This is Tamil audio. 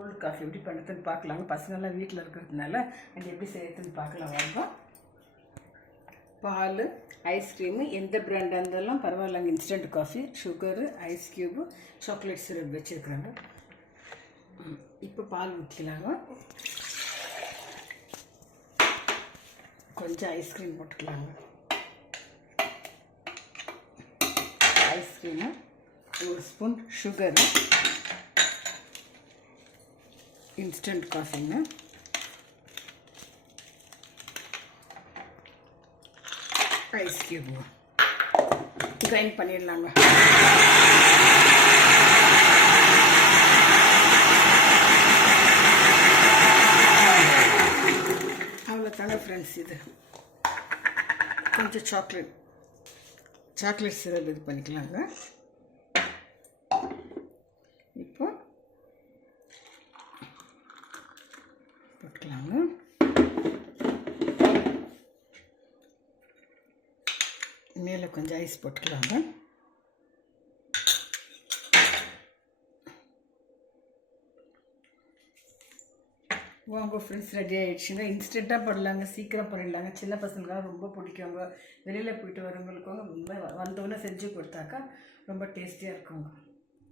கோல்டு காஃபி எப்படி பண்ணுறதுன்னு பார்க்கலாங்க. பசங்கள்லாம் வீட்டில் இருக்கிறதுனால அது எப்படி செய்யறதுன்னு பார்க்கலாம் வாங்க. பால், ஐஸ்கிரீமு, எந்த பிராண்டாக இருந்தாலும் பரவாயில்லைங்க. Instant coffee, sugar, ice cube, chocolate syrup வச்சுருக்குறாங்க. இப்போ பால் ஊற்றிக்கலாங்க. கொஞ்சம் ஐஸ்கிரீம் போட்டுக்கலாங்க. ஐஸ்கிரீமு, 1 ஸ்பூன் சுகரு, இன்ஸ்டன்ட் காஃபிங்க, ஐஸ் க்யூபுங்க. கிரைண்ட் பண்ணிடலாங்க. அவ்வளோதாங்க ஃப்ரெண்ட்ஸ். இது கொஞ்சம் சாக்லேட் சிரப் இது பண்ணிக்கலாங்க. இப்போ போட்டுக்கலாங்க. மேலே கொஞ்சம் ஐஸ் போட்டுக்கலாங்க. வாங்க ஃப்ரெண்ட்ஸ், ரெடி ஆகிடுச்சுங்க. இன்ஸ்டண்ட்டாக போடலாங்க, சீக்கிரம் பண்ணிடலாங்க. சின்ன பசங்களாம் ரொம்ப பிடிக்குங்க. வெளியில் போயிட்டு வரவங்களுக்கும் ரொம்ப வந்தோடனே செஞ்சு கொடுத்தாக்கா ரொம்ப டேஸ்டியாக இருக்குங்க.